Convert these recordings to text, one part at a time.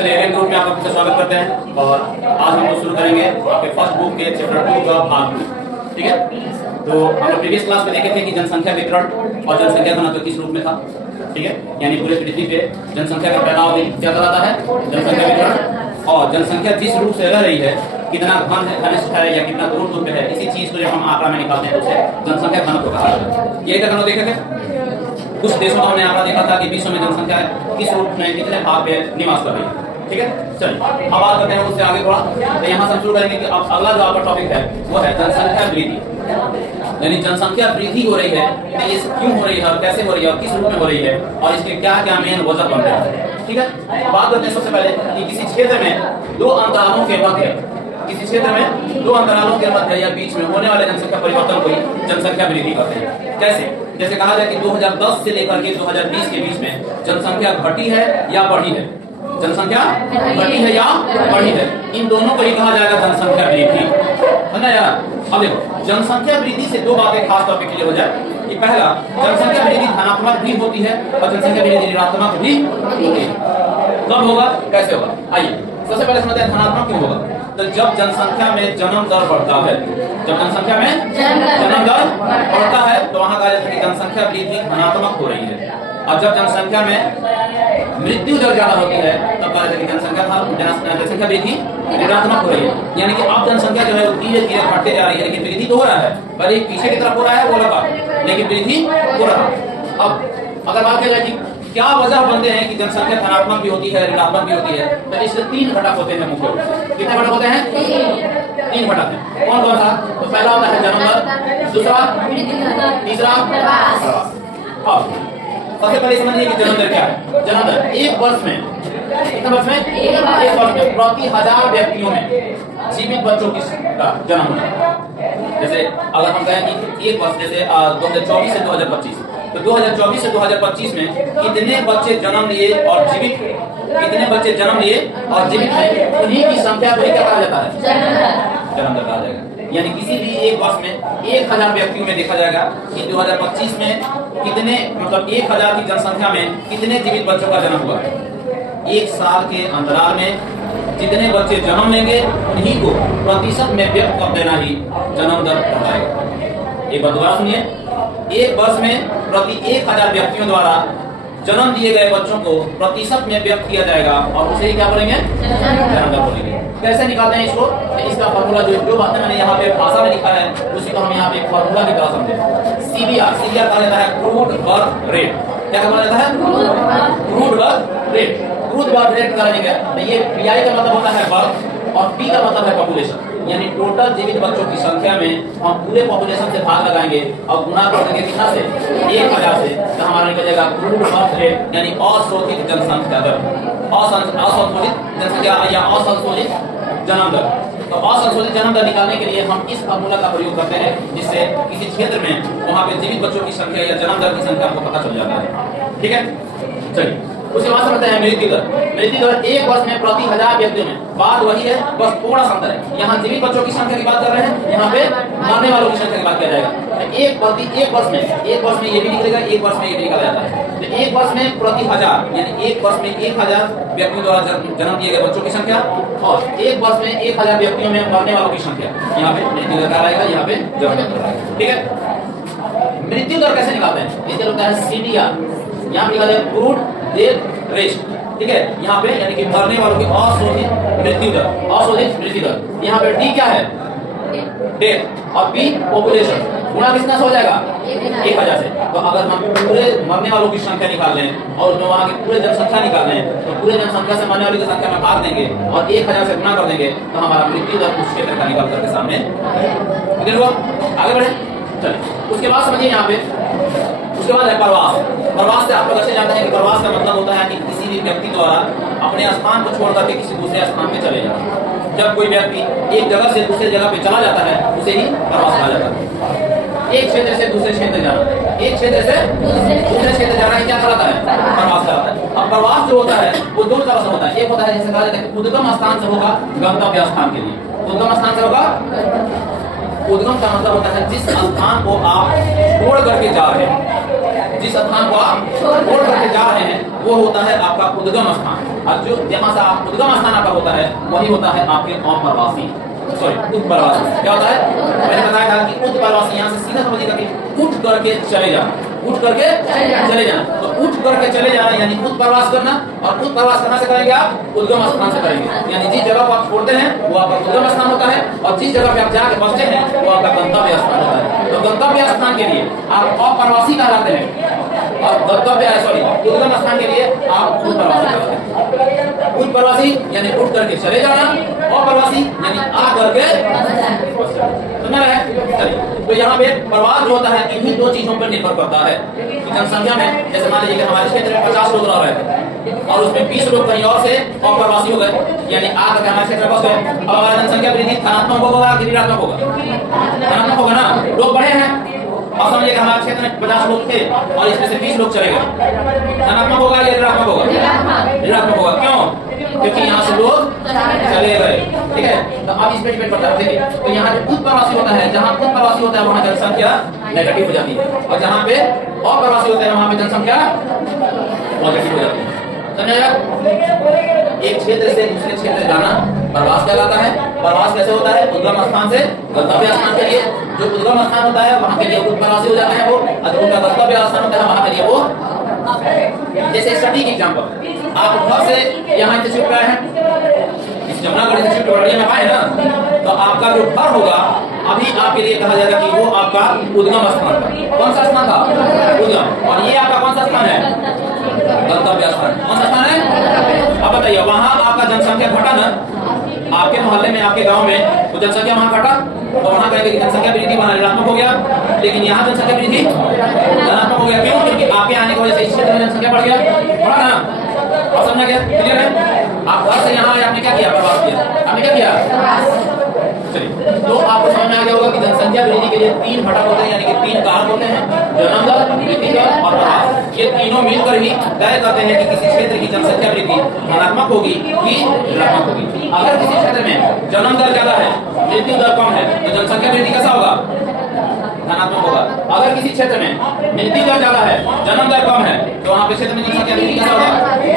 चलिए alien group में आपका फिर से स्वागत करते हैं और आज हम लोग शुरू करेंगे आपके फर्स्ट बुक के चैप्टर 2 का भाग 2। ठीक है, तो हम लोग प्रीवियस क्लास में देखे थे कि जनसंख्या वितरण और जनसंख्या घनत्व किस रूप में था। ठीक है, यानी पूरे पृथ्वी पे जनसंख्या का फैलाव क्या कहलाता है, जनसंख्या वितरण। और जनसंख्या जिस रूप से रह रही है, कितना घनिष्ठ है या कितना दूर दूर पे है, इसी चीज को जब हम आंकड़ा में निकालते हैं उसे जनसंख्या घनत्व कहा जाता है। यही तक हम लोग देखे थे। कुछ देशों में हमने आंकड़ा देखा था कि विश्व में जनसंख्या किस रूप में कितने भाग पे निवास कर रही है। ठीक है, चलिए अब बात करते हैं उससे आगे थोड़ा। तो यहाँ से शुरू करेंगे कि अब अगला जो आपका टॉपिक है वो है जनसंख्या वृद्धि। यानी जनसंख्या वृद्धि हो रही है, तो ये क्यों हो रही है और कैसे हो रही है और किस रूप में हो रही है और इसके क्या क्या मेन वजह बन रहे हैं। ठीक है, बात करते हैं सबसे पहले कि किसी क्षेत्र में दो अंतरालों के मध्य, किसी क्षेत्र में दो अंतरालों के मध्य या बीच में होने वाले जनसंख्या परिवर्तन को जनसंख्या वृद्धि कहते हैं। कैसे? जैसे कहा जाए कि 2010 से लेकर के 2020 के बीच में जनसंख्या घटी है या बढ़ी है, जनसंख्या घटी है या बढ़ी है, इन दोनों को ही कहा जाएगा जनसंख्या वृद्धि, है ना यार। अब देखो, जनसंख्या वृद्धि से दो बातें खास तौर पे क्लियर हो जाए कि पहला, जनसंख्या वृद्धि धनात्मक भी होती है और जनसंख्या वृद्धि ऋणात्मक भी होती है। कब होगा, कैसे होगा, आइए सबसे पहले समझते हैं धनात्मक क्यों होगा। तो जब जनसंख्या में जन्म दर बढ़ता है, जब जनसंख्या में जन्म दर बढ़ता है तो वहां कहा जाता है कि जनसंख्या वृद्धि धनात्मक हो रही है। और जब जनसंख्या में मृत्यु दर ज्यादा होती है तब कहा जाता है कि जनसंख्या वृद्धि ऋणात्मक हो रही है। यानी कि अब जनसंख्या जो है वो धीरे धीरे घटते जा रही है, लेकिन वृद्धि तो हो रहा है, भले पीछे की तरफ हो रहा है वो लगा, लेकिन वृद्धि हो रहा है। अब अगर बात करें कि क्या वजह बनते हैं कि जनसंख्या धनात्मक भी होती है ऋणात्मक भी होती है, तो इससे तीन घटक होते हैं मुख्य रूप से। कितने घटक होते हैं? तीन घटक हैं। कौन कौन सा? तो पहला होता है जन्म दर, दूसरा, तीसरा। अब सबसे पहले समझिए कि जन्म दर क्या है। जन्म दर एक वर्ष में, कितने वर्ष में? एक वर्ष में प्रति 1000 व्यक्तियों में जीवित बच्चों की जन्म होता है। जैसे अगर हम कहें कि एक वर्ष, जैसे 2024 से 2025, तो 2024 से 2025 में कितने बच्चे जन्म लिए और जीवित, कितने बच्चे जन्म लिए और जीवित हैं, उन्हीं की संख्या को क्या कहा जाता है? जन्म दर कहा जाएगा। यानी किसी भी एक वर्ष में 1000 व्यक्तियों में देखा जाएगा कि 2025 में कितने, मतलब 1000 की जनसंख्या में कितने जीवित बच्चों का जन्म हुआ है। एक साल के अंतराल में जितने बच्चे जन्म लेंगे उन्हीं को प्रतिशत में व्यक्त कर देना ही जन्म दर कहलाएगा। एक बात दोबारा सुनिए, एक वर्ष में प्रति 1000 व्यक्तियों द्वारा जन्म दिए गए बच्चों को प्रतिशत में व्यक्त किया जाएगा और उसे ही क्या बोलेंगे? जन्म दर बोलेंगे। कैसे निकालते हैं इसको? इसका फॉर्मूला जो बातें मैंने यहाँ पे भाषा में लिखा है उसी को हम यहाँ पे फॉर्मूला की तरह समझे। सीबीआर कहा जाता है क्रूड बर्थ रेट। क्या कहा जाता है? Crude birth rate. Crude birth rate करेंगे तो ये पीआई का मतलब होता है बर्थ और पी का मतलब है पॉपुलेशन। यानी टोटल जीवित बच्चों की संख्या में हम पूरे पॉपुलेशन से भाग लगाएंगे और गुणा कर देंगे कितना से? 1000 से, तो हमारा निकलेगा क्रूड बर्थ रेट, यानी अशोधित जनसंख्या दर, असंशोधित जनसंख्या या असंशोधित जन्म दर। तो असंशोधित जन्म दर निकालने के लिए हम इस फार्मूला का प्रयोग करते हैं, जिससे किसी क्षेत्र में वहां पे जीवित बच्चों की संख्या या जन्म दर की संख्या को पता चल जाता है। ठीक है, चलिए उसके बाद समझते हैं मृत्यु दर। मृत्यु दर एक वर्ष में प्रति 1000 व्यक्तियों में, बात वही है, बस थोड़ा सा अंतर है। यहाँ जीवित बच्चों की संख्या की बात कर रहे हैं, यहाँ पे मरने वालों की संख्या की बात किया जाएगा। एक वर्ष में ये भी निकलेगा, एक वर्ष में ये भी निकला जाता है। तो एक वर्ष में प्रति 1000, यानी एक वर्ष में 1000 व्यक्तियों द्वारा जन्म दिए गए बच्चों की संख्या और एक वर्ष में 1000 व्यक्तियों में मरने वालों की संख्या, यहाँ पे मृत्यु दर आएगा, यहाँ पे जन्म दर आएगा। ठीक है, मृत्यु दर कैसे निकालते हैं? इसे होता है सीडीआर, यहाँ पे निकालते हैं क्रूड डेथ रेट। ठीक है, यहाँ पे यानी कि मरने वालों की अशोधित मृत्यु दर, अशोधित मृत्यु दर। यहाँ पे डी क्या है? डेथ और पी पॉपुलेशन। गुणा कितना से हो जाएगा? 1000 से। तो अगर हम पूरे मरने वालों की संख्या निकाल लें और जो वहाँ की पूरे जनसंख्या निकाल लें, तो पूरे जनसंख्या से मरने वाली की संख्या में भाग देंगे और 1000 से गुणा कर देंगे, तो हमारा मृत्यु दर उस क्षेत्र का निकाल करके सामने आगे बढ़े। चलिए उसके बाद समझिए यहाँ पे, उसके बाद है प्रवास। प्रवास से आप लोग अच्छे जानते हैं कि प्रवास का मतलब होता है कि किसी भी व्यक्ति द्वारा अपने स्थान को छोड़ करके किसी दूसरे स्थान पे चले जाना। जब कोई व्यक्ति एक जगह से दूसरे जगह पे चला जाता है उसे ही प्रवास कहा जाता है। एक क्षेत्र से दूसरे क्षेत्र जाना, एक क्षेत्र से दूसरे क्षेत्र जाना ही क्या कहलाता है? प्रवास कहलाता है। अब प्रवास जो होता है वो दो तरह से होता है। एक होता है जैसे कहा जाता है उद्गम स्थान से होगा गंतव्य स्थान के लिए। उद्गम स्थान से होगा, उद्गम का मतलब होता है जिस स्थान को आप छोड़ करके जा रहे हैं, जिस स्थान को आप छोड़ करके जा रहे हैं वो होता है आपका उद्गम स्थान। और जो जहाँ से आप उद्गम स्थान आपका होता है वही होता है आपके अप्रवासी, सॉरी उत्प्रवासी। क्या होता है? मैंने बताया था कि उत्प्रवासी यहाँ से सीधा समझिएगा कि उठ करके चले जाना, उठ करके चले जाना। तो उठ करके चले जाना यानी उत्प्रवास करना, और उत्प्रवास कहाँ से करेंगे आप? उद्गम स्थान से करेंगे। यानी जिस जगह को आप छोड़ते हैं वो आपका उद्गम स्थान होता है, और जिस जगह पे आप जाके पहुंचते हैं वो आपका गंतव्य स्थान होता है। तो गंतव्य स्थान के लिए आप अप्रवासी कहलाते हैं, और गंतव्य सॉरी उद्गम स्थान के लिए आप उत्प्रवासी कहलाते हैं। उत्प्रवासी यानी उठ करके चले जाना, अप्रवासी यानी आ करके समझ रहे हैं? चलिए, तो यहाँ पे प्रवास जो होता है इन्हीं दो चीजों पर निर्भर करता है। तो जनसंख्या में जैसे मान लीजिए कि हमारे क्षेत्र में 50 लोग रह रहे थे और उसमें 20 लोग कहीं और से अप्रवासी हो गए, यानी आ करके हमारे क्षेत्र में बस गए। अब हमारा जनसंख्या वृद्धि धनात्मक होगा कि ऋणात्मक होगा? धनात्मक होगा ना, लोग बढ़े हैं। और समझिए कि हमारे क्षेत्र में 50 लोग थे और इसमें से 20 लोग चले गए, धनात्मक होगा या ऋणात्मक होगा? ऋणात्मक होगा। क्यों? क्योंकि यहाँ से लोग चले गए। ठीक है, तो अब इस पे डिपेंड करता है। देखिए, तो यहाँ जो उत्प्रवासी होता है, जहाँ उत्प्रवासी होता है वहाँ जनसंख्या नेगेटिव हो जाती है, और जहाँ पे अप्रवासी होता है वहाँ पे जनसंख्या पॉजिटिव हो जाती है। समझाया? एक क्षेत्र से दूसरे क्षेत्र जाना प्रवास कहलाता है। प्रवास कैसे होता है? उद्गम स्थान से गंतव्य स्थान के लिए। जो उद्गम स्थान होता है वहाँ के लिए उत्प्रवासी हो जाते हैं वो, और जो उनका गंतव्य स्थान होता है वहाँ के लिए वो, जैसे सटीक एग्जांपल, आप घर से यहाँ इंस्टीट्यूट आए हैं, इस जमुनागढ़ इंस्टीट्यूट वड़िया में आए ना, तो आपका जो घर होगा अभी आपके लिए कहा जाएगा कि वो आपका उद्गम स्थान था। कौन सा स्थान था? उद्गम। और ये आपका कौन सा स्थान है? गंतव्य स्थान। कौन सा स्थान है? अब बताइए, वहाँ आपका जनसंख्या घटा ना, आपके मोहल्ले में आपके गांव में तो जनसंख्या वहाँ घटा, तो वहाँ कहेंगे कि जनसंख्या वृद्धि वहाँ ऋणात्मक हो गया, लेकिन यहाँ जनसंख्या वृद्धि धनात्मक हो गया। क्यों? क्योंकि आपके आने की वजह से इस क्षेत्र में जनसंख्या बढ़ गया, बढ़ा ना। और समझा गया? क्लियर है? आप घर से यहाँ आए, आपने क्या किया? प्रवास किया। आपने क्या किया? चलिए, तो आपको समझ में आ गया होगा कि जनसंख्या वृद्धि के लिए 3 घटक होते हैं, यानी कि 3 कारक होते हैं: जन्म दर, मृत्यु दर और प्रवास। ये तीनों मिलकर ही तय करते हैं कि किसी क्षेत्र की जनसंख्या वृद्धि धनात्मक होगी कि ऋणात्मक होगी। अगर किसी क्षेत्र में जन्म दर ज्यादा है, मृत्यु दर कम है, तो जनसंख्या वृद्धि कैसा होगा? धनात्मक होगा। अगर किसी क्षेत्र में मृत्यु दर ज्यादा है, जन्म दर कम है, तो वहाँ पे क्षेत्र में जनसंख्या वृद्धि कैसा होगा?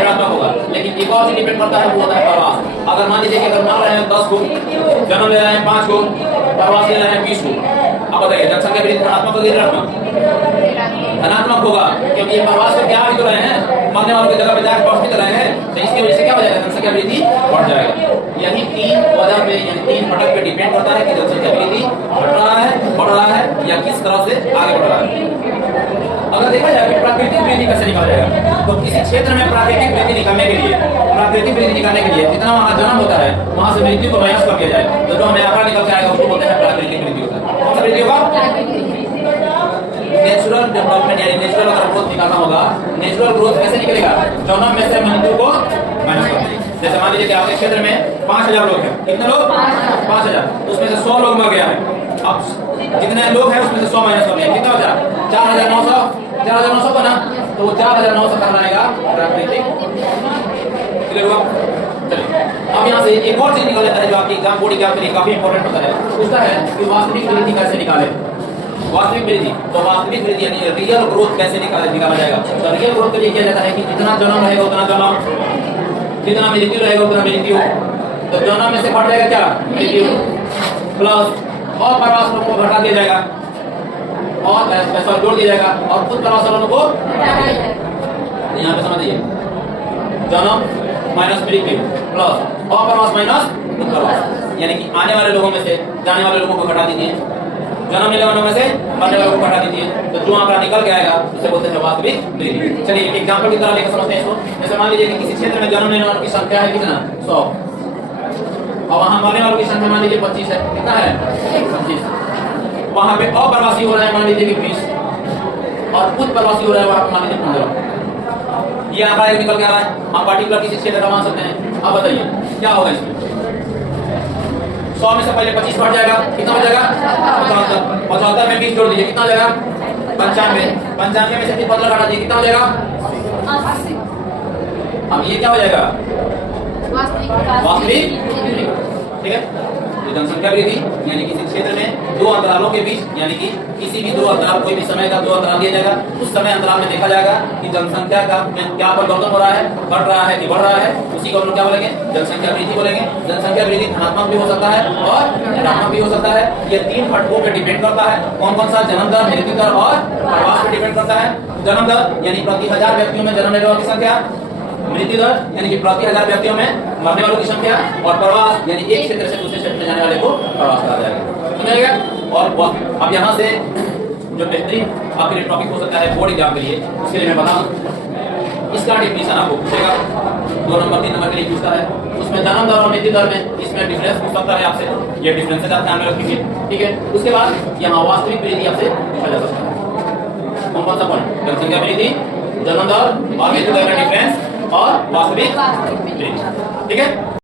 ऋणात्मक होगा। लेकिन एक और चीज डिपेंड करता है, वो होता है प्रवास। अगर मान लीजिए कि अगर मान रहे हैं 10 को, जन्म ले रहे हैं 5 को, प्रवास ले रहे हैं 20 को, अब बताइए जनसंख्या वृद्धि धनात्मक होगी ऋणात्मक? धनात्मक होगा, क्योंकि ये प्रवास से क्या भी तो रहे हैं, मरने वालों की जगह पे जाकर पहुंच भी तो रहे हैं, तो इसकी वजह से क्या हो जाएगा? जनसंख्या वृद्धि बढ़ जाएगा। यही 3 वजह पे, यानी 3 घटक पे डिपेंड करता है कि जनसंख्या वृद्धि घट रहा है, बढ़ रहा है, या किस तरह से आगे बढ़ रहा है। अगर देखा जाए कि प्राकृतिक वृद्धि कैसे निकाला जाएगा, तो किसी क्षेत्र में प्राकृतिक वृद्धि निकालने के लिए, जितना वहाँ जन्म होता है वहाँ से मृत्यु को माइनस कर दिया जाए, तो जो हमें आंकड़ा निकल के आएगा उसको बोलते हैं प्राकृतिक वृद्धि होता है। कौन सा वृद्धि होगा? नेचुरल डेवलपमेंट, यानी नेचुरल अगर ग्रोथ निकालना होगा, नेचुरल ग्रोथ कैसे निकलेगा? जन्म में से मृत्यु को माइनस कर देंगे। जैसे मान लीजिए कि आपके क्षेत्र में 5000 लोग हैं, कितने लोग? 5000, उसमें से 100 लोग मर गया है। अब जितने लोग हैं उसमें से 100 माइनस कर दिया, कितना हो जाए? 4900 बना, तो वो 4900 कहलाएगा प्राकृतिक। क्लियर हुआ? चलिए, अब यहाँ से एक और चीज निकाल लेता है जो आपकी एग्जाम बोर्ड एग्जाम के लिए काफी इंपॉर्टेंट होता है, पूछता है कि वास्तविक वृद्धि कैसे निकाले। वास्तविक वृद्धि, तो वास्तविक वृद्धि यानी रियल ग्रोथ कैसे निकाला जाएगा? तो रियल ग्रोथ के लिए किया जाता है कि जितना जन्म रहेगा उतना जन्म, जितना मृत्यु रहेगा उतना मृत्यु। तो जन्म में से बढ़ जाएगा क्या? मृत्यु, प्लस और प्रवास लोगों को घटा दिया जाएगा, और पैसा जोड़ दिया जाएगा, और खुद प्रवास वालों को यहाँ पे समझिए, जन्म माइनस मृत्यु प्लस अप्रवास माइनस उत्प्रवास, यानी कि आने वाले लोगों में से जाने वाले लोगों को घटा दीजिए, जन्म लेने वालों में से मरने वालों को घटा दीजिए, तो जो आंकड़ा निकल के आएगा उसे बोलते हैं वास्तविक वृद्धि। चलिए एक एग्जांपल की तरह लेकर समझते हैं इसको। जैसे मान लीजिए कि किसी क्षेत्र में जन्म लेने वालों की संख्या है कितना? 100, और वहाँ मरने वालों की संख्या मान लीजिए 25 है। कितना है? 25। वहाँ पे अप्रवासी हो रहा है मान लीजिए कि 20, और कुछ प्रवासी हो रहा है वहाँ पे मान लीजिए 15। ये आंकड़ा निकल के आ रहा है, हम पार्टिकुलर किसी क्षेत्र का मान सकते हैं। अब बताइए क्या होगा इसमें? 100 में से पहले 25 बढ़ जाएगा, कितना हो जाएगा? 75। 75 में 20 जोड़ दीजिए, कितना हो जाएगा? 95। 95 में से 15 घटा दीजिए, कितना हो जाएगा? 80। अब ये क्या हो जाएगा? वास्तविक। ठीक है। तो जनसंख्या वृद्धि यानी किसी क्षेत्र में दो अंतरालों के बीच यानी कि किसी भी दो अंतराल, कोई भी समय का दो अंतराल दिया जाएगा, उस समय अंतराल में देखा जाएगा कि जनसंख्या का क्या परिवर्तन हो रहा है, बढ़ रहा है कि बढ़ रहा है, उसी को हम लोग क्या बोलेंगे, जनसंख्या वृद्धि बोलेंगे। जनसंख्या वृद्धि धनात्मक भी हो सकता है और ऋणात्मक भी हो सकता है। ये तीन घटकों पे डिपेंड करता है। कौन कौन सा? जन्म दर, मृत्यु दर और प्रवास पे डिपेंड करता है। जन्म दर यानी प्रति 1000 व्यक्तियों में जन्म लेने वालों की संख्या, मृत्यु दर यानी कि प्रति 1000 व्यक्तियों में मरने वालों की संख्या, और प्रवास यानी एक क्षेत्र से दूसरे क्षेत्र में जाने वाले को प्रवास कहा जाएगा। समझ और अब यहाँ से जो बेहतरीन आपके लिए टॉपिक हो सकता है बोर्ड एग्जाम के लिए, उसके लिए मैं बताऊं, इसका डिफिनेशन आपको पूछेगा 2 नंबर 3 नंबर के लिए पूछता है। उसमें जन्म दर और मृत्यु दर में इसमें डिफरेंस पूछ सकता है आपसे, ये डिफरेंस आप ध्यान में रखिए, ठीक है। उसके बाद यहाँ वास्तविक वृद्धि आपसे पूछा जा सकता है। कौन सा पॉइंट? जनसंख्या वृद्धि, जन्म दर और मृत्यु दर का डिफरेंस और वास्तविक वृद्धि, ठीक है।